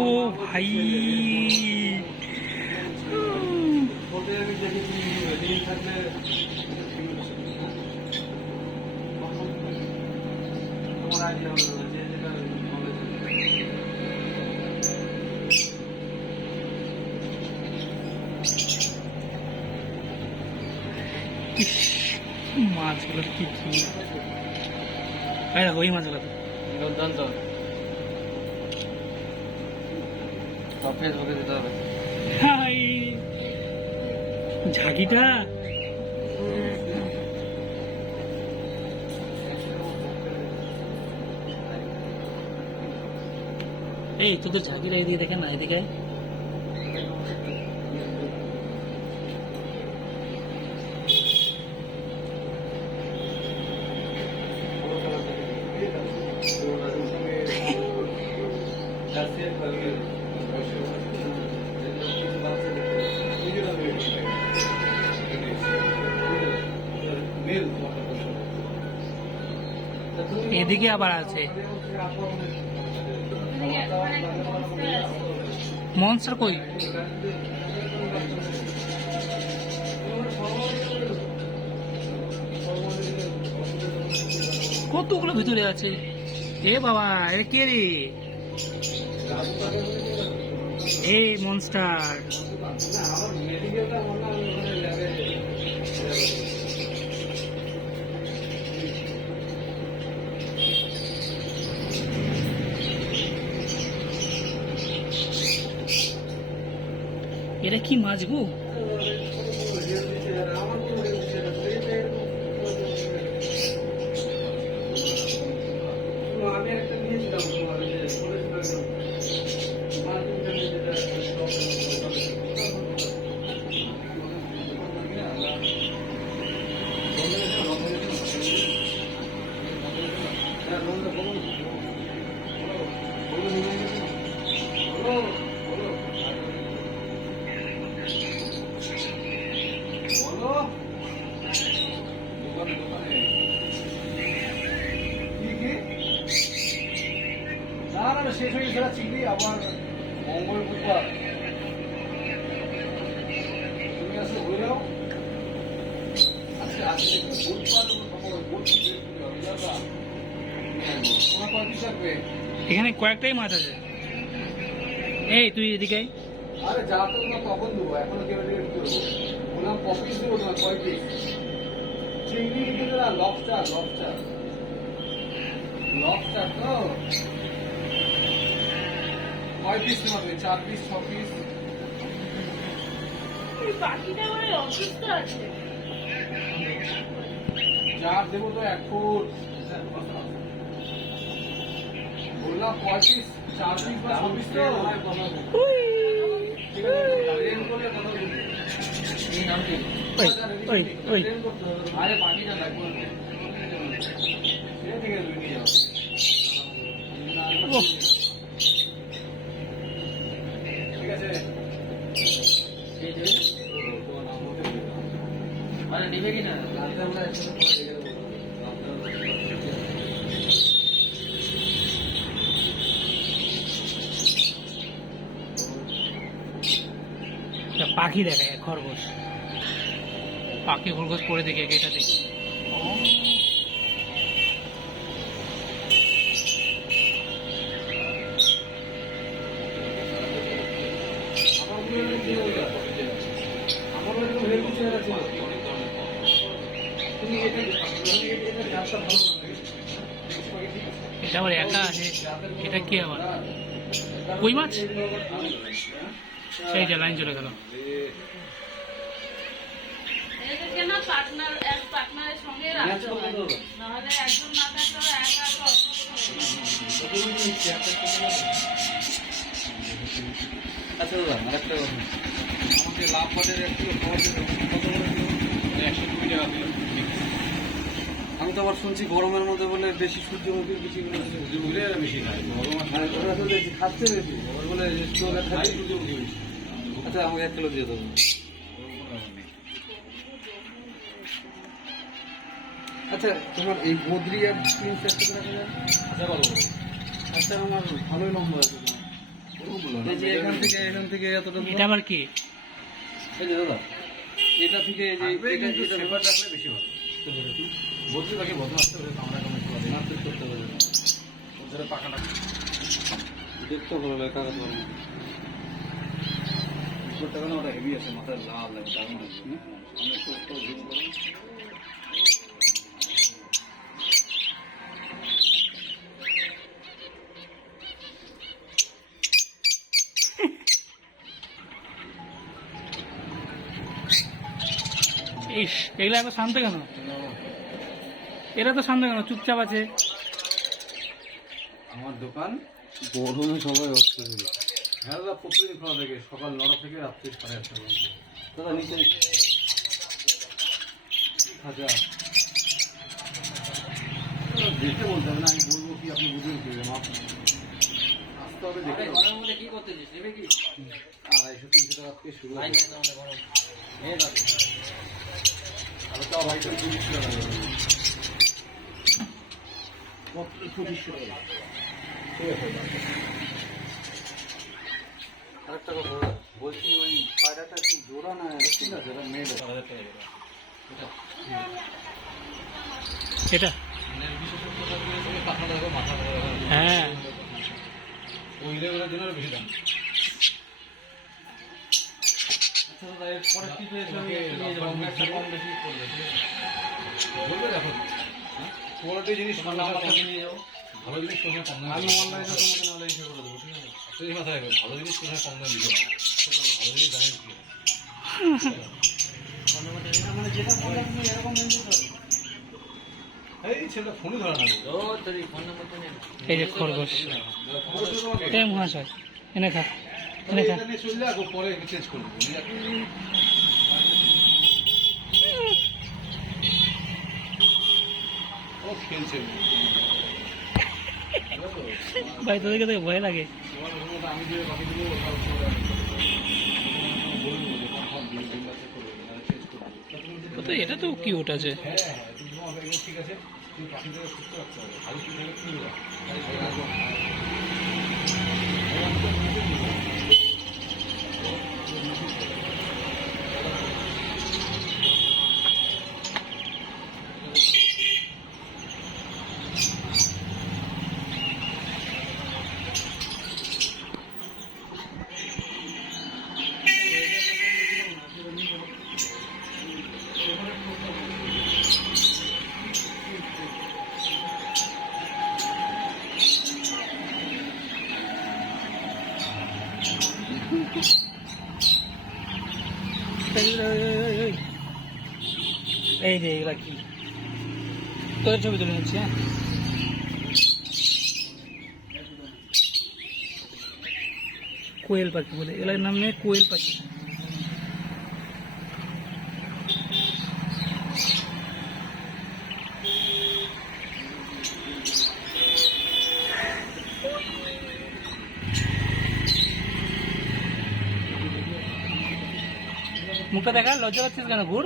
ও ভাই, মাছগুলো কি ওই মাছগুলো দুর্দান্ত ফেসবুকে দিতে হবে। হাই ঝাঁকিটা এই তোদের ঝাঁকিটা এদিকে দেখে না, এদিকে এদিকে আবার আছে মনস্টার। কই কতগুলো ভিতরে আছে? এ বাবা, এ কে রে? এই মনস্টার। এটা কি মাছ গো? শেষ হয়ে গেছে চিংড়ি, আবার মঙ্গল বুধবার তুমি আসলে ঘুরে যাও। আজকে আসলে এখানে কয়েকটাই মাছ আছে। এই তুই এদিকে আরে যা তো তোমার তখন দেবো, এখনো কেউ দেবো ওনার কপিস দেবো তোমার কয় পিস চিংড়ি দিতে দেবে। লবস্টার লবস্টার লবস্টার তো কয় পিস নেবে? 4 পিস 6 পিস? বাকিটা আমার অসুস্থ আছে। চার দেবো তো 1 ফুট বললাম। 5 পিস 4 পিস বা 6 পিস তো ঠিক আছে। আরে বাকিটা লাগবে ঠিক আছে, নিয়ে যাও। ঠিক আছে, মানে নিবে কিনা পাখি দেখায়, খরগোশ। পাখি খরগোশ পরে দেখে এটা দেখি। এটা আবার একা আছে। এটা কি আবার কই মাছ? সেই যে লাইন চলে গেল। পার্টনারের সঙ্গে রাখতে হয়, নাহলে একজন না থাকলে একা আচ্ছা দাদা, আরেকটা কথা, আমাকে লাভ বাজারে 1 কিলো খাবার দেবেন কত করে কিলো? 120 টাকা কিলো। আমি তো আবার শুনছি গরমের মধ্যে বলে বেশি সূর্যমুখীর বেশি সূর্যমুখীর বেশি খায়, গরম খাচ্ছে বেশি বলে সূর্যমুখী বেশি। আচ্ছা আমাকে 1 কিলো দিয়ে দেবো। আচ্ছা তোমার এই বদ্রি আর প্রিন্স একটা করে রাখা যায়? আচ্ছা বলো। আচ্ছা আমার ভালোই লম্বা আছে। এই যে এখান থেকে এতটুকু, এটা আবার কি? এই যে দাদা এটা থেকে এই যে এটা পেপার রাখলে বেশি ভালো। বলতে তাকে বদল আসতে হবে, কামড়া কামড় করে নাড়তে করতে হবে, ওদের পাখাটা দেখতে ভালো লাগে কাগজ বড় করতে গেলে ওটা হেভি আছে, মাথায় লাল লাগে, দারুণ আছে। আমি একটু জুম করুন। ইস, এগুলো এত শান্ত কেন? এরা তো শান্ত কেন, চুপচাপ আছে। আমার দোকান গরমে সবাই অসুস্থ হয়ে গেছে। হ্যাঁ দাদা, প্রতিদিন খোলা থাকে, সকাল 9টা থেকে রাত্রি 8:30 পর্যন্ত। দাদা নিচে আচ্ছা, দেখতে বলতে হবে না, আমি বলবো কি আপনি বুঝবেন কি? আসতে হবে, দেখতে হবে। মধ্যে কি করতেছিস নেবে কি? 250-300 টাকা থেকে শুরু হয়। এই দাদা আর তাও ভাই 25 টাকা লাগবে। 25 টাকা। ঠিক আছে। আরেকটা কথা দাদা, বলছি ওই পায়রাটা কি জোড়া না? ঠিক আছে, এটা মেয়ে এটা মাথা হ্যাঁ, ওই লেভেলের জন্য বেশি দাম। আচ্ছা দাদা, এরপরে কি পেয়েছে? আমি তোমাকে নিয়ে যাবো, একটা কম বেশি করবে, ঠিক আছে? বলবে দেখো, কোয়ালিটি জিনিস তোমার নাম্বারটা নিয়ে যাবো, ভালো জিনিস কোথায় কম দামে আমি দিতে অনলাইনে হবে। তোমাকে নাহলে ইসে করে দেবো, ঠিক আছে? একটা জিনিস মাথায় রাখবে, ভালো জিনিস কোথায় কম দামে দিতে হবে। ভালো জিনিস জানেন কি? মানে যেটা বললাম তুমি এরকম মেনে নিতে হবে। এই ছেলেটা ফোনই ধরে না। ও তোর ফোন নাম্বারটা নিয়ে নাও। এই যে খরগোশ। এ মহাশয়, এনে খা, এনে খা। এটা নিয়ে চলে যাবো, পরে চেঞ্জ করে দেবো। ও খেলছে। ভাই তোদেরকে তো ভয় লাগে। আমি যে বাকি দেবো ওটাও চলে আসবে। বলবো যে কনফার্ম ডিম আছে করে চেঞ্জ করে দেবো। তো এটা তো কিউট আছে। হ্যাঁ তুমি তোমার ব্যাগে ঠিক আছে, তুমি পাখিটাকে সুস্থ রাখতে হবে। ভালো কি থাকলে কি হবে? এই যে এগুলা কি, তোদের ছবি তুলে নিচ্ছি। হ্যাঁ, কোয়েল পাখি বলে, এগুলোর নাম নেই কোয়েল পাখি। মুখটা দেখা, লজ্জা পাচ্ছিস কেন? ঘুর।